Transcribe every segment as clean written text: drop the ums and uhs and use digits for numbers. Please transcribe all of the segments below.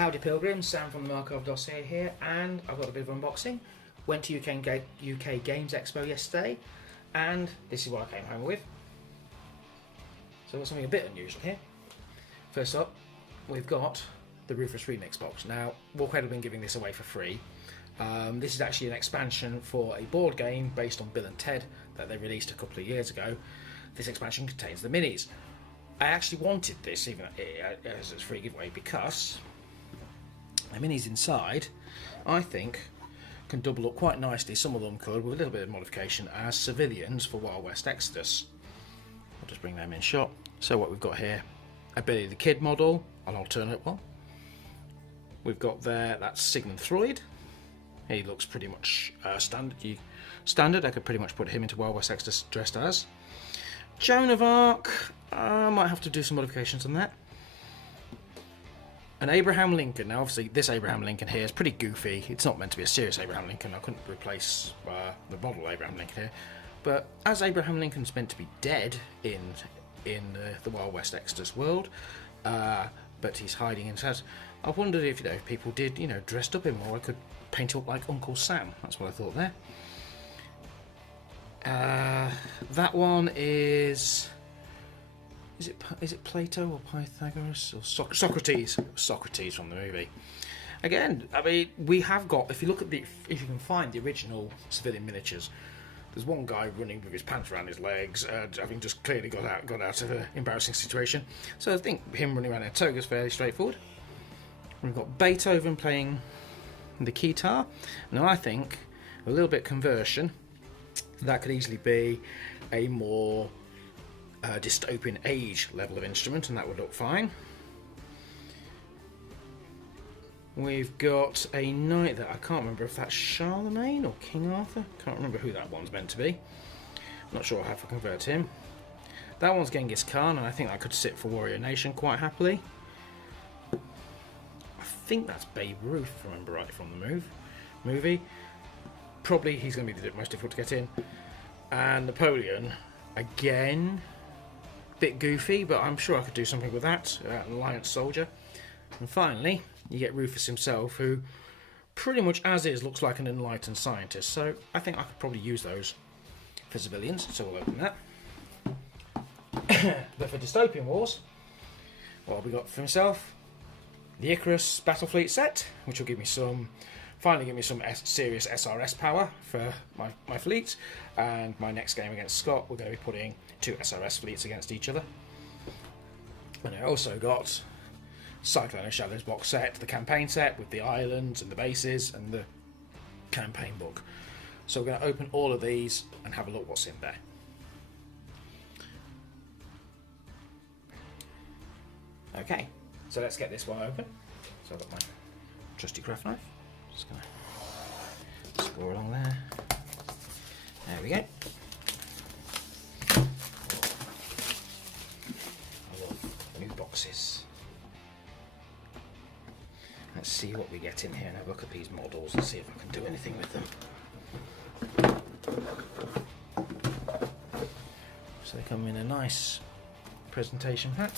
Howdy Pilgrims, Sam from the Markov Dossier here, and I've got a bit of unboxing. Went to UK Games Expo yesterday, and this is what I came home with. So I've got something a bit unusual here. First up, we've got the Rufus Remix box. Now, Warcraft have been giving this away for free. This is actually an expansion for a board game based on Bill and Ted that they released a couple of years ago. This expansion contains the minis. I actually wanted this even as a free giveaway because the minis inside, I think, can double up quite nicely. Some of them could, with a little bit of modification, as civilians for Wild West Exodus. I'll just bring them in shot. So what we've got here, a Billy the Kid model, an alternate one. We've got there, that's Sigmund Freud. He looks pretty much standard. I could pretty much put him into Wild West Exodus dressed as. Joan of Arc, I might have to do some modifications on that. An Abraham Lincoln. Now obviously this Abraham Lincoln here is pretty goofy. It's not meant to be a serious Abraham Lincoln. I couldn't replace the model Abraham Lincoln here. But as Abraham Lincoln's meant to be dead in the Wild West Exodus world, but he's hiding in his house, I wondered if if people did dressed up him, or I could paint up like Uncle Sam. That's what I thought there. That one is it Plato or Pythagoras or Socrates? Socrates from the movie. Again, I mean, we have got, if you look at if you can find the original civilian miniatures, there's one guy running with his pants around his legs, having just clearly got out of an embarrassing situation. So I think him running around in a toga is fairly straightforward. We've got Beethoven playing the guitar. Now I think a little bit conversion, that could easily be a more dystopian age level of instrument, and that would look fine. We've got a knight that I can't remember if that's Charlemagne or King Arthur. Can't remember who that one's meant to be. Not sure how to convert him. That one's Genghis Khan, and I think that could sit for Warrior Nation quite happily. I think that's Babe Ruth, if I remember right from the movie. Probably he's going to be the most difficult to get in. And Napoleon, again, bit goofy, but I'm sure I could do something with that. An Alliance soldier. And finally, you get Rufus himself, who pretty much as is looks like an enlightened scientist. So I think I could probably use those for civilians. So we'll open that. But for Dystopian Wars, what have we got for himself? The Icarus battlefleet set, which will give me finally give me some serious SRS power for my fleet. And my next game against Scott, we're going to be putting 2 SRS fleets against each other. And I also got Cyclone of Shadows box set, the campaign set with the islands and the bases and the campaign book. So we're going to open all of these and have a look what's in there. Okay, so let's get this one open. So I've got my trusty craft knife. Just going to score along there. There we go. I love new boxes. Let's see what we get in here and have a look at these models and see if I can do anything with them. So they come in a nice presentation pack.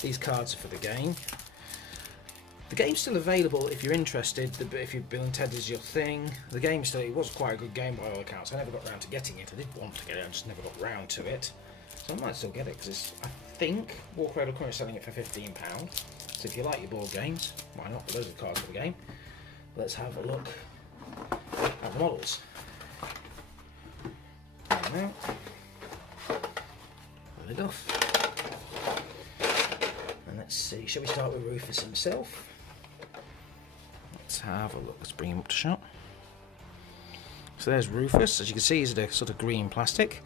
These cards are for the game. The game's still available if you're interested, if Bill and Ted is your thing. The game it was quite a good game by all accounts. I never got round to getting it. I did want to get it, I just never got round to it. So I might still get it, because I think Warcraft are currently selling it for £15. So if you like your board games, why not? Those are the cards for the game. Let's have a look at the models. Now, lid off. And let's see, shall we start with Rufus himself? Let's have a look, let's bring him up to shot. So there's Rufus. As you can see, he's a sort of green plastic.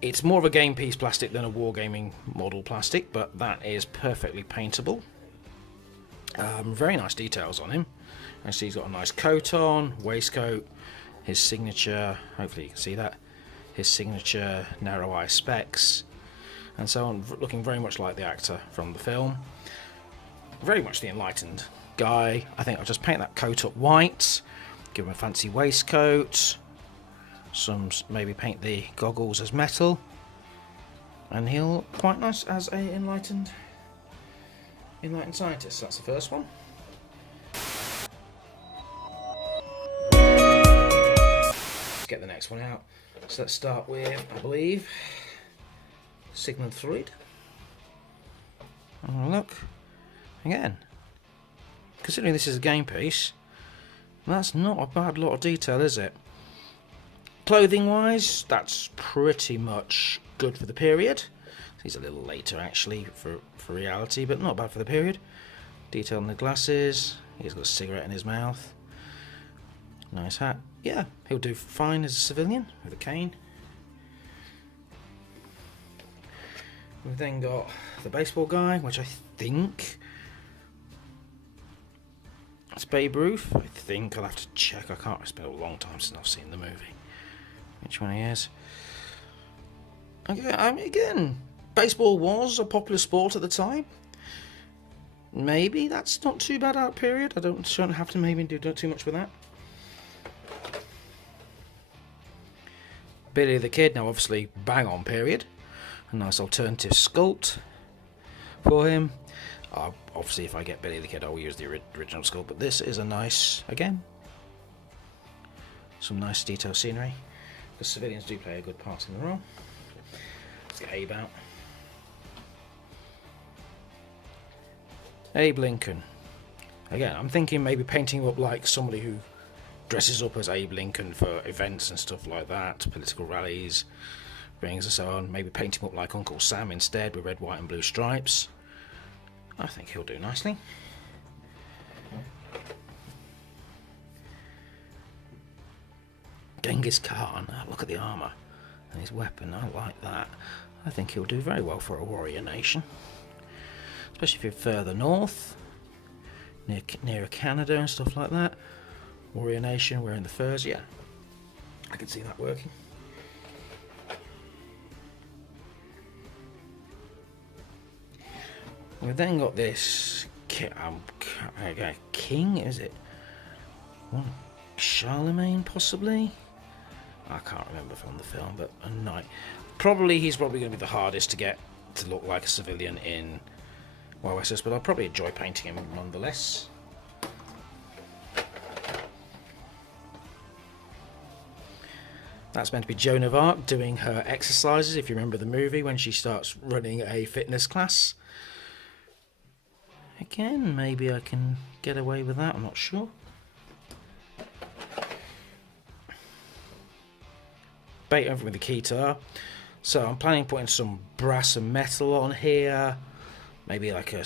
It's more of a game piece plastic than a wargaming model plastic, but that is perfectly paintable. Very nice details on him. Actually, he's got a nice coat on, waistcoat, his signature, hopefully you can see that, his signature narrow eye specs, and so on, looking very much like the actor from the film. Very much the enlightened guy. I think I'll just paint that coat up white, give him a fancy waistcoat, maybe paint the goggles as metal, and he'll look quite nice as a enlightened scientist. That's the first one. get the next one out. So let's start with, I believe, Sigmund Freud. Oh, look. Again. Considering this is a game piece, that's not a bad lot of detail, is it? Clothing wise, that's pretty much good for the period. He's a little later actually for reality, but not bad for the period. Detail on the glasses. He's got a cigarette in his mouth. Nice hat. Yeah, he'll do fine as a civilian with a cane. We've then got the baseball guy, which I think it's Babe Ruth. I think I'll have to check. I can't. It's been a long time since I've seen the movie. Which one he is? Okay, I mean, again, baseball was a popular sport at the time. Maybe that's not too bad out period. I don't have to maybe do too much with that. Billy the Kid, now obviously bang on period. A nice alternative sculpt for him. Obviously if I get Billy the Kid I'll use the original sculpt, but this is a nice, again, some nice detail scenery. The civilians do play a good part in the role. Let's get Abe out. Abe Lincoln. Again, I'm thinking maybe painting him up like somebody who dresses up as Abe Lincoln for events and stuff like that, political rallies, rings and so on. Maybe paint him up like Uncle Sam instead with red, white and blue stripes. I think he'll do nicely. Genghis Khan. Look at the armour and his weapon. I like that. I think he'll do very well for a warrior nation. Especially if you're further north, near Canada and stuff like that. Warrior nation, wearing the furs, yeah. I can see that working. We've then got this king, is it? What? Charlemagne, possibly? I can't remember from the film, but a knight. He's probably going to be the hardest to get to look like a civilian in Wessex, but I'll probably enjoy painting him nonetheless. That's meant to be Joan of Arc doing her exercises, if you remember the movie, when she starts running a fitness class. Again, maybe I can get away with that, I'm not sure. Beethoven with the guitar. So I'm planning on putting some brass and metal on here. Maybe like a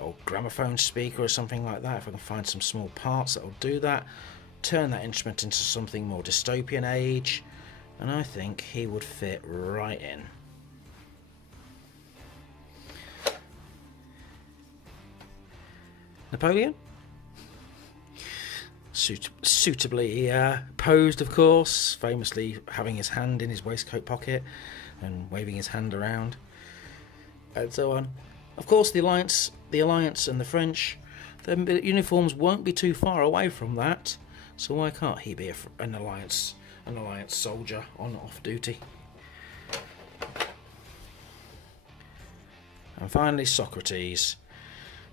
old gramophone speaker or something like that. If I can find some small parts that'll do that. Turn that instrument into something more dystopian age. And I think he would fit right in. Napoleon? Suitably posed, of course, famously having his hand in his waistcoat pocket and waving his hand around and so on. Of course, the Alliance and the French, their uniforms won't be too far away from that, so why can't he be an Alliance soldier on off duty? And finally, Socrates.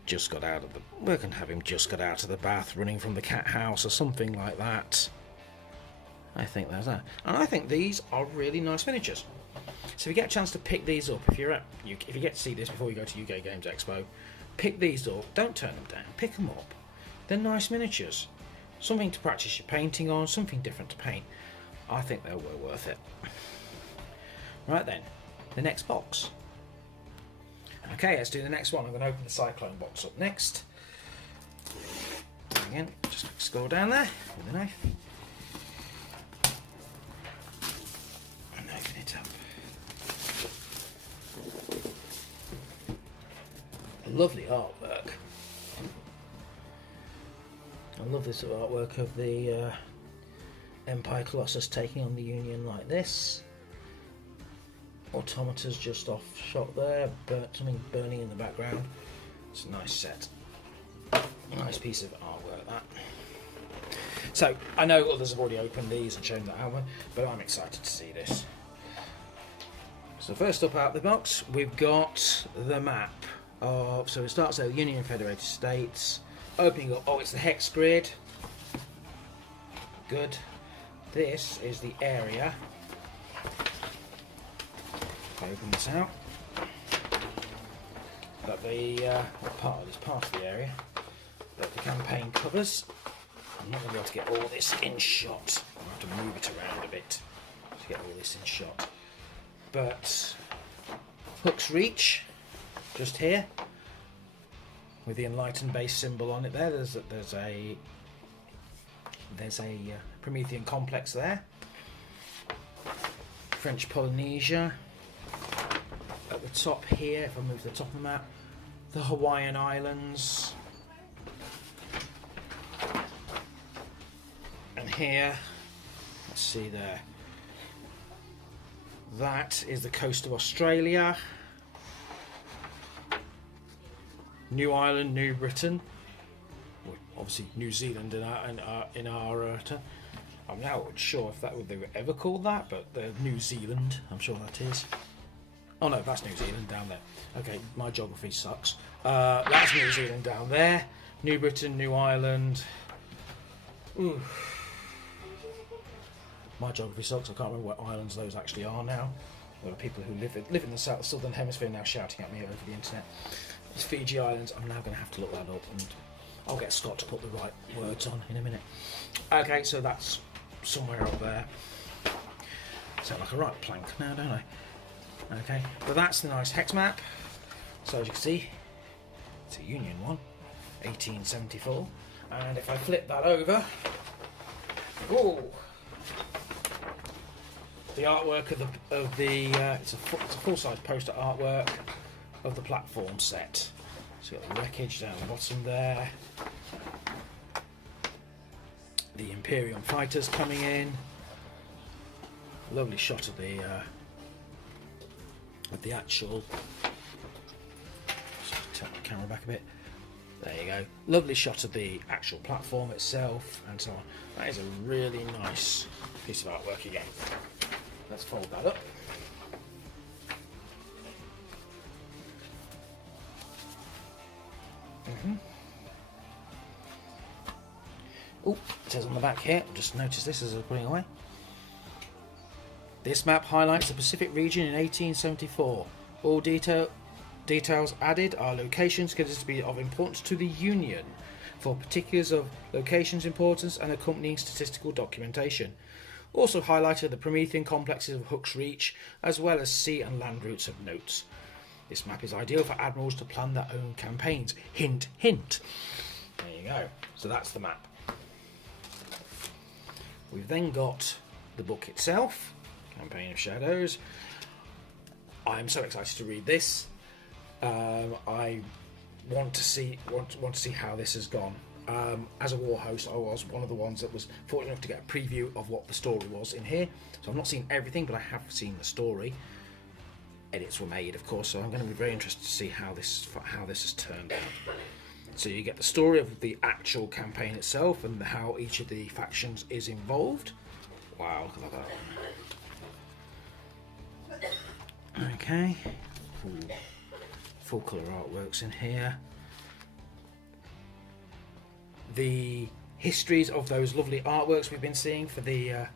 We can have him just got out of the bath, running from the cat house or something like that. I think there's that. And I think these are really nice miniatures. So if you get a chance to pick these up, if you get to see this before you go to UK Games Expo, pick these up, don't turn them down, pick them up. They're nice miniatures. Something to practice your painting on, something different to paint. I think they're well worth it. Right then, the next box. Okay, let's do the next one. I'm going to open the Cyclone box up next. Again, just scroll down there with a knife. And open it up. Lovely artwork. I love this sort of artwork of the Empire Colossus taking on the Union like this. Automata's just off shot there, but something burning in the background. It's a nice set. Nice piece of artwork, that. So, I know others have already opened these and shown that album, but I'm excited to see this. So first up out of the box, we've got the map of, so it starts out Union and Federated States, opening up, oh, it's the hex grid. Good. this is the area. If I open this out, that part of the area that the campaign covers. I'm not going to be able to get all this in shot. I'll have to move it around a bit to get all this in shot. But Hook's Reach, just here, with the Enlightened base symbol on it there. There's a Promethean complex there. French Polynesia. At the top here, if I move to the top of the map, the Hawaiian Islands. And here, let's see there. That is the coast of Australia. New Ireland, New Britain. Well, obviously New Zealand in our turn. I'm not sure if they were ever called that, but New Zealand, I'm sure that is. Oh no, that's New Zealand down there. Okay, my geography sucks. That's New Zealand down there. New Britain, New Ireland. Ooh. My geography sucks. I can't remember what islands those actually are now. There are people who live in the southern hemisphere now shouting at me over the internet. It's Fiji Islands. I'm now going to have to look that up, and I'll get Scott to put the right words on in a minute. Okay, so that's somewhere up there. Sound like a right plank now, don't I? Okay, but that's the nice hex map. So as you can see, it's a Union one, 1874. And if I flip that over, oh, the artwork of the it's a full-size poster artwork of the platform set. So you've got the wreckage down the bottom there. The Imperium fighters coming in. Lovely shot of the actual. Just turn the camera back a bit. There you go. Lovely shot of the actual platform itself and so on. That is a really nice piece of artwork again. Let's fold that up. Oh, it says on the back here, just notice this as I was putting away. This map highlights the Pacific region in 1874. All details added are locations considered to be of importance to the Union. For particulars of locations' importance and accompanying statistical documentation. Also highlighted the Promethean complexes of Hook's Reach, as well as sea and land routes of notes. This map is ideal for admirals to plan their own campaigns. Hint, hint. There you go. So that's the map. We've then got the book itself, Campaign of Shadows. I'm so excited to read this. I want to see how this has gone. As a war host, I was one of the ones that was fortunate enough to get a preview of what the story was in here. So I've not seen everything, but I have seen the story. Edits were made, of course, so I'm going to be very interested to see how this has turned out. So you get the story of the actual campaign itself and how each of the factions is involved. Wow, look at that. Okay. Full colour artworks in here. The histories of those lovely artworks we've been seeing for the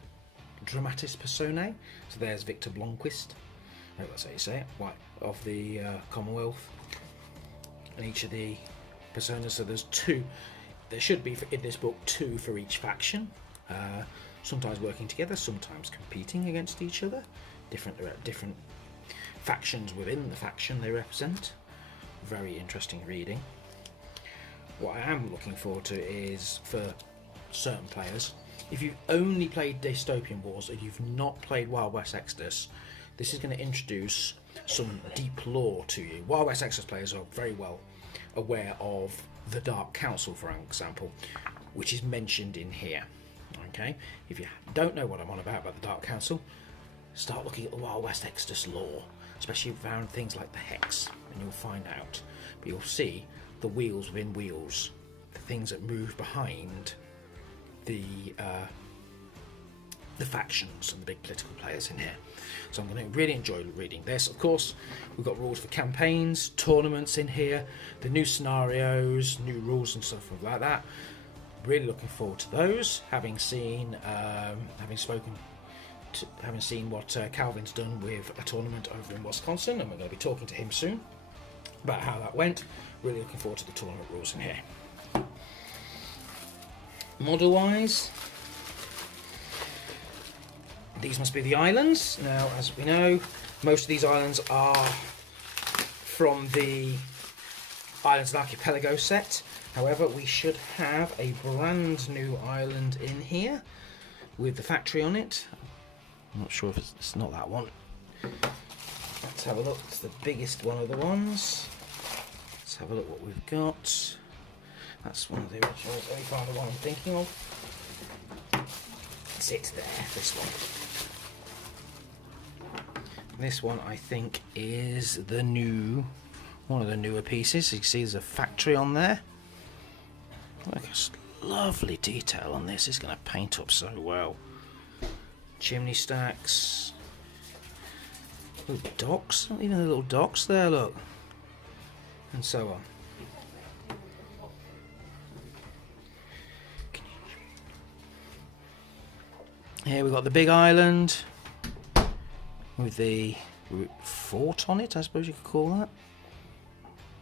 Dramatis Personae. So there's Victor Blomqvist, I hope that's how you say it, of the Commonwealth. And each of the personas, so there's two. There should be, in this book, two for each faction. Sometimes working together, sometimes competing against each other. Different factions within the faction they represent. Very interesting reading. What I am looking forward to is, for certain players, if you've only played Dystopian Wars and you've not played Wild West Exodus, this is going to introduce some deep lore to you. Wild West Exodus players are very well aware of the Dark Council, for example, which is mentioned in here. Okay, if you don't know what I'm on about the Dark Council, start looking at the Wild West Exodus lore, especially around things like the Hex, and you'll find out. But you'll see the wheels within wheels, the things that move behind the factions and the big political players in here. So I'm going to really enjoy reading this. Of course, we've got rules for campaigns, tournaments in here, the new scenarios, new rules and stuff like that. really looking forward to those. Having seen what Calvin's done with a tournament over in Wisconsin, and we're going to be talking to him soon about how that went. Really looking forward to the tournament rules in here. Model wise, these must be the islands. Now, as we know, most of these islands are from the Islands of Archipelago set. However, we should have a brand new island in here with the factory on it. I'm not sure if it's not that one. Let's have a look. It's the biggest one of the ones. Let's have a look what we've got. That's one of the originals. Let me find the one I'm thinking of. That's it there, this one. This one I think is the new, one of the newer pieces. You can see there's a factory on there. Look, it's lovely detail on this. It's going to paint up so well. Chimney stacks. Little docks, not even the little docks there, look. And so on. Here we've got the big island with the fort on it, I suppose you could call that.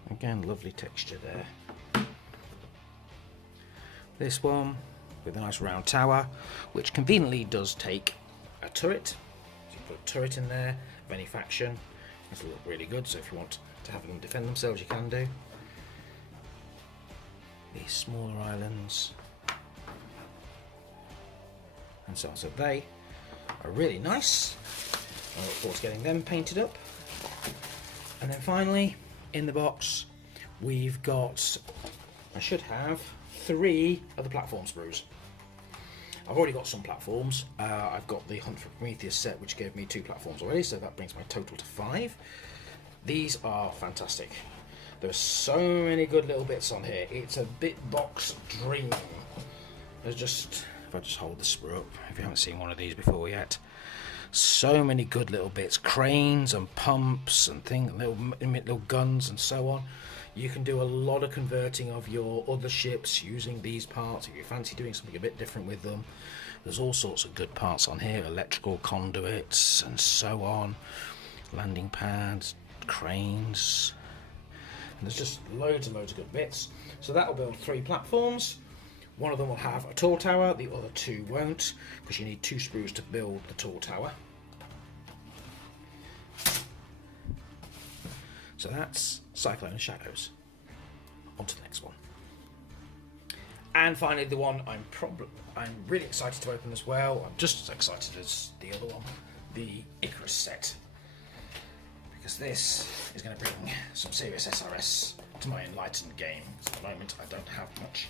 Again, lovely texture there. This one with a nice round tower, which conveniently does take a turret. So you put a turret in there of any faction. It'll look really good, so if you want to have them defend themselves, you can do. These smaller islands. And so on. So they are really nice. I look forward to getting them painted up. And then finally, in the box, we've got, I should have 3 of the platform sprues. I've already got some platforms. I've got the Hunt for Prometheus set, which gave me 2 platforms already, so that brings my total to 5. These are fantastic. There's so many good little bits on here. It's a bit box dream. There's just, if I just hold the sprue up, if you haven't seen one of these before yet, so many good little bits, cranes and pumps and things, little guns and so on. You can do a lot of converting of your other ships using these parts if you fancy doing something a bit different with them. There's all sorts of good parts on here, electrical conduits and so on, landing pads, cranes, and there's just loads and loads of good bits. So that will build 3 platforms. One of them will have a tall tower, the other 2 won't, because you need 2 sprues to build the tall tower. So that's Cyclone of Shadows. On to the next one. And finally, the one I'm really excited to open as well. I'm just as excited as the other one, the Icarus set, because this is going to bring some serious SRS to my Enlightened game. At the moment, I don't have much.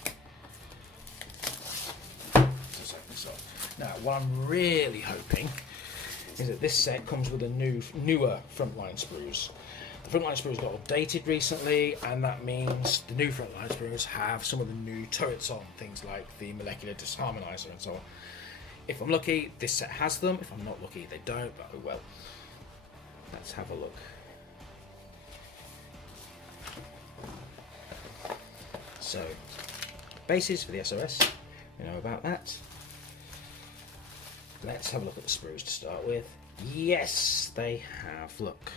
Now, what I'm really hoping is that this set comes with a newer frontline sprues. The frontline sprues got updated recently, and that means the new frontline sprues have some of the new turrets on, things like the molecular disharmonizer and so on. If I'm lucky, this set has them. If I'm not lucky, they don't, but oh well. Let's have a look. So, bases for the SOS, we know about that. Let's have a look at the sprues to start with. Yes, they have. Look.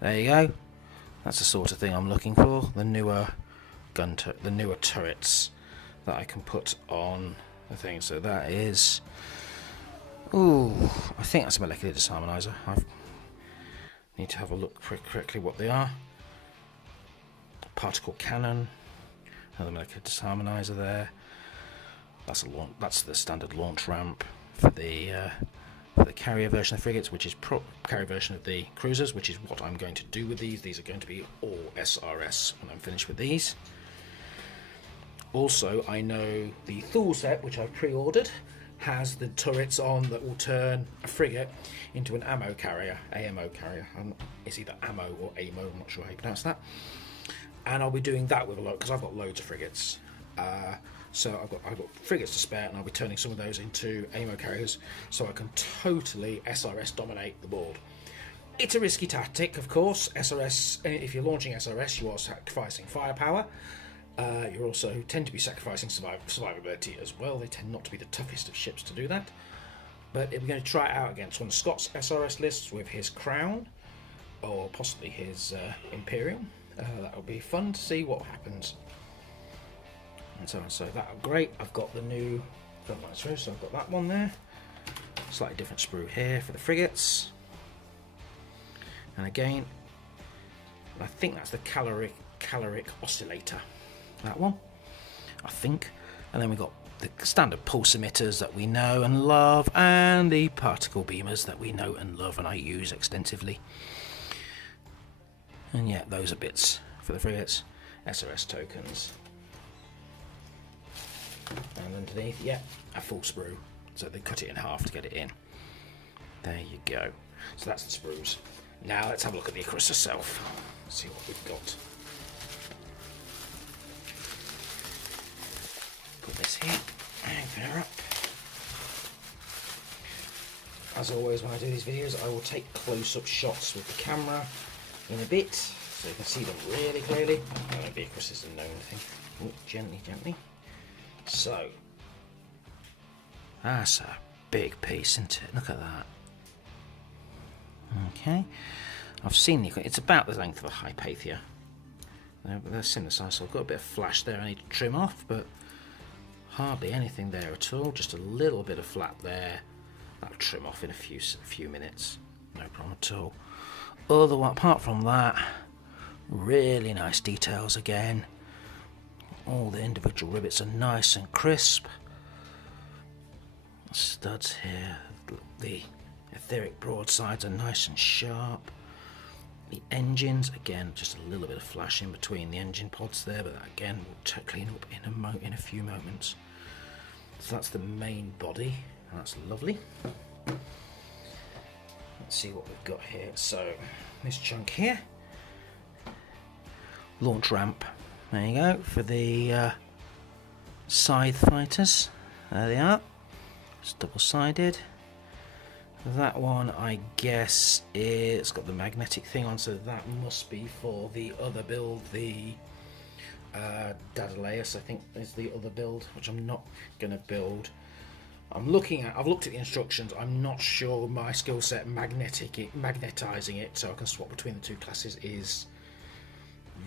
There you go. That's the sort of thing I'm looking for. The newer the newer turrets that I can put on the thing. So that is. Ooh, I think that's a molecular disharmonizer. I need to have a look correctly what they are. Particle cannon. Another molecular disharmonizer there. That's the standard launch ramp for the carrier version of frigates, which is carrier version of the cruisers, which is what I'm going to do with these. These are going to be all SRS when I'm finished with these. Also, I know the Thule set, which I've pre-ordered, has the turrets on that will turn a frigate into an ammo carrier, AMO carrier. It's either ammo or AMO, I'm not sure how you pronounce that. And I'll be doing that with a lot, because I've got loads of frigates. So I've got frigates to spare, and I'll be turning some of those into AMO carriers, so I can totally SRS dominate the board. It's a risky tactic, of course. SRS, if you're launching SRS, you are sacrificing firepower, You also tend to be sacrificing survivability as well. They tend not to be the toughest of ships to do that. But if we're going to try it out against one of Scott's SRS lists with his Crown, or possibly his Imperium, that would be fun to see what happens. And so on. So that'll great. I've got the new frontline sprue, so I've got that one there. Slightly different sprue here for the frigates. And again, I think that's the caloric oscillator. That one, I think. And then we've got the standard pulse emitters that we know and love, and the particle beamers that we know and love and I use extensively. And yeah, those are bits for the frigates. SRS tokens. And underneath, yeah, a full sprue. So they cut it in half to get it in. There you go. So that's the sprues. Now let's have a look at the Icarus herself. See what we've got. Put this here and open her up. As always, when I do these videos, I will take close-up shots with the camera in a bit, so you can see them really clearly. I know the Icarus is a known thing. Ooh, gently, gently. So, that's a big piece, isn't it? Look at that. Okay, I've seen the, it's about the length of a Hypatia. They're similar size, so I've got a bit of flash there I need to trim off, but hardly anything there at all. Just a little bit of flat there. That'll trim off in a few minutes. No problem at all. Apart from that, really nice details again. All the individual rivets are nice and crisp. Studs here. The etheric broadsides are nice and sharp. The engines, again, just a little bit of flash in between the engine pods there, but that again will clean up in a few moments. So that's the main body, and that's lovely. Let's see what we've got here. So this chunk here, launch ramp. There you go for the scythe fighters. There they are. It's double-sided. That one, I guess, it's got the magnetic thing on, so that must be for the other build. The Daedalus, I think, is the other build, which I'm not going to build. I've looked at the instructions. I'm not sure my skill set magnetizing it so I can swap between the two classes is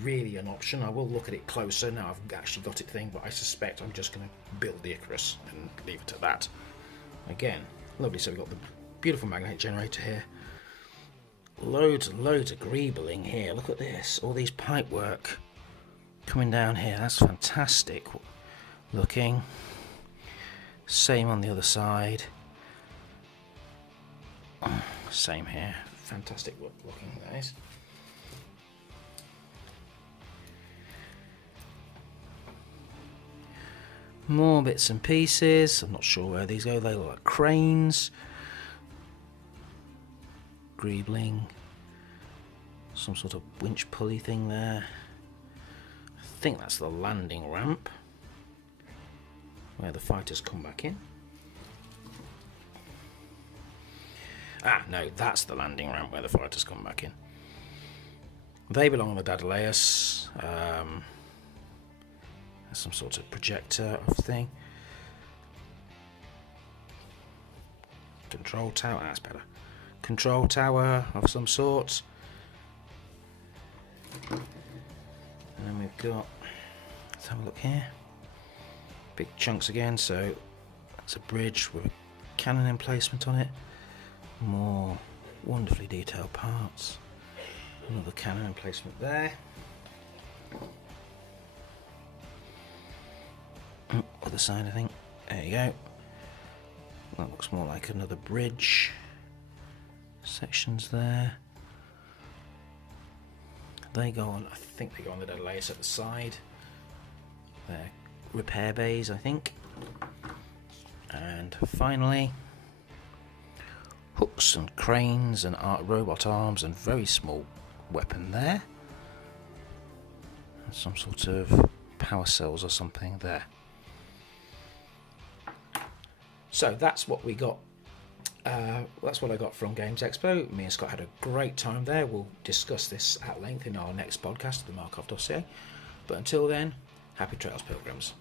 really an option. I will look at it closer now I've actually got it thing, but I suspect I'm just going to build the Icarus and leave it at that. Again, lovely. So we've got the beautiful magnet generator here. Loads and loads of greebling here. Look at this. All these pipe work coming down here. That's fantastic looking. Same on the other side. Same here. Fantastic looking, that is. More bits and pieces. I'm not sure where these go. They look like cranes. Greebling. Some sort of winch pulley thing there. I think that's the landing ramp where the fighters come back in. Ah, no, that's the landing ramp where the fighters come back in. They belong on the Daedalus. Some sort of projector of thing. Control tower, that's better. Control tower of some sort. And then we've got, let's have a look here. Big chunks again, so that's a bridge with a cannon emplacement on it. More wonderfully detailed parts. Another cannon emplacement there. Other side, I think. There you go. That looks more like another bridge. Sections there. They go on, I think they go on the Daedalus at the side. They're repair bays, I think. And finally, hooks and cranes and robot arms and very small weapon there. And some sort of power cells or something there. So that's what we got. That's what I got from Games Expo. Me and Scott had a great time there. We'll discuss this at length in our next podcast, the Markov dossier. But until then, Happy trails, pilgrims.